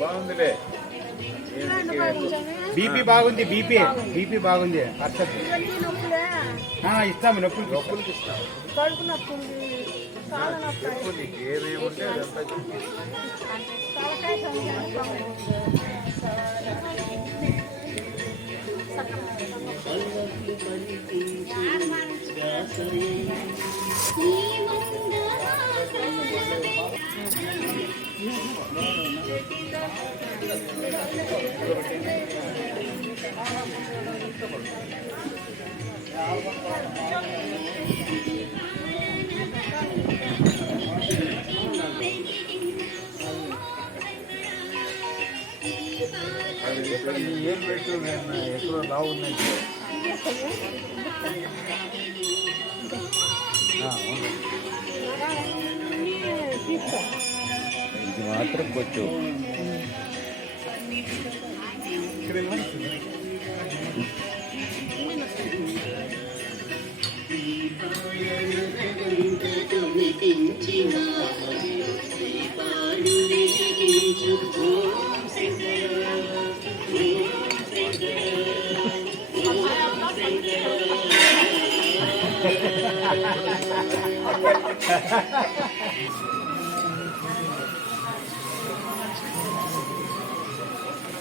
బాగుందిలే. బీపీ బాగుంది BP. BP బాగుంది. ఆ, ఇస్తాము నొప్పులు నొప్పులకి ఇస్తాం. కడుపు నొప్పి ఉంది చాలా నొప్పి చెప్పు నీకు ఏమేమి ఏం పెట్టు నేను ఎక్కడో లావు ఉందంటే ఇది మాత్రం కొంచెం రోజు పొద్దున్నే అన్నం తిన్నాను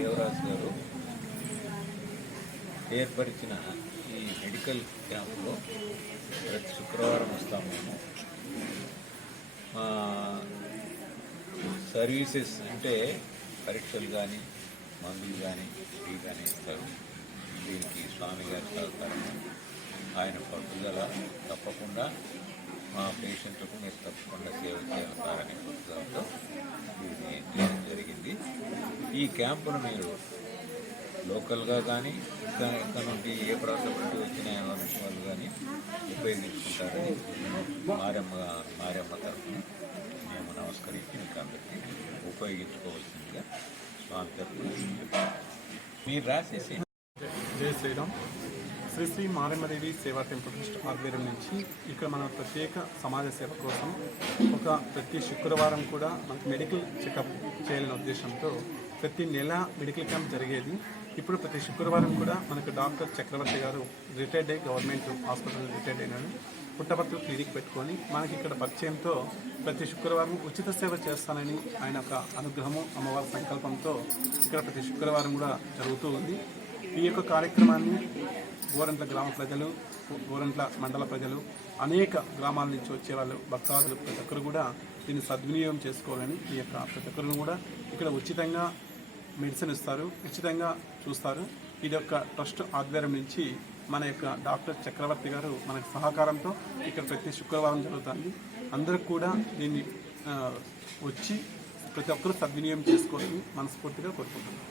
దేవరాజు గారు ఏర్పరిచిన ఈ మెడికల్ క్యాంపులో ప్రతి శుక్రవారం వస్తాము మేము. మా సర్వీసెస్ అంటే పరీక్షలు కానీ మందులు కానీ ఇవి కానీ ఇస్తారు. దీనికి స్వామి గారి సహకారం ఆయన పట్టుదల తప్పకుండా మా పేషెంట్లకు మీరు తప్పకుండా సేవ చేయాలి పట్టుదలతో దీన్ని చేయడం జరిగింది ఈ క్యాంపును మీరు లోకల్గా కానీ ఇంకా ఇక్కడ నుండి ఏ ప్రాంతం నుండి వచ్చిన వాళ్ళు కానీ ఉపయోగించుకుంటారని మారమ్మ మారమ్మ తరఫున మేము నమస్కరించి మీకు అందరికీ ఉపయోగించుకోవాల్సిందిగా స్వామి తరఫున మీరు రాసేసి జయ శ్రీరామ్. శ్రీ శ్రీ మారమ్మదేవి సేవా టెంపుల్ ట్రస్ట్ ఆధ్వర్యం నుంచి ఇక్కడ మన ప్రత్యేక సమాజ సేవ కోసం ఒక ప్రతి శుక్రవారం కూడా మనకు మెడికల్ చెకప్ చేయాలనే ఉద్దేశంతో ప్రతి నెల మెడికల్ క్యాంప్ జరిగేది. ఇప్పుడు ప్రతి శుక్రవారం కూడా మనకు డాక్టర్ చక్రవర్తి గారు రిటైర్డ్ అయ్యి గవర్నమెంట్ హాస్పిటల్ రిటైర్డ్ అయినాడు పుట్టపర్తి క్లినిక్ పెట్టుకొని మనకి ఇక్కడ పరిచయంతో ప్రతి శుక్రవారం ఉచిత సేవ చేస్తానని ఆయన ఒక అనుగ్రహము అమ్మవారి సంకల్పంతో ఇక్కడ ప్రతి శుక్రవారం కూడా జరుగుతూ ఉంది. ఈ యొక్క కార్యక్రమాన్ని గోరంట్ల గ్రామ ప్రజలు గోరంట్ల మండల ప్రజలు అనేక గ్రామాల నుంచి వచ్చే వాళ్ళు భక్తాదులు ప్రతి ఒక్కరు కూడా దీన్ని సద్వినియోగం చేసుకోవాలని ఈ యొక్క ప్రతి ఒక్కరిని కూడా ఇక్కడ ఉచితంగా మెడిసిన్ ఇస్తారు ఉచితంగా చూస్తారు. ఇది యొక్క ట్రస్ట్ ఆధ్వర్యం నుంచి మన యొక్క డాక్టర్ చక్రవర్తి గారు మనకు సహకారంతో ఇక్కడ ప్రతి శుక్రవారం జరుగుతుంది. అందరూ కూడా దీన్ని వచ్చి ప్రతి ఒక్కరూ సద్వినియోగం చేసుకోవాలని మనస్ఫూర్తిగా కోరుకుంటున్నాను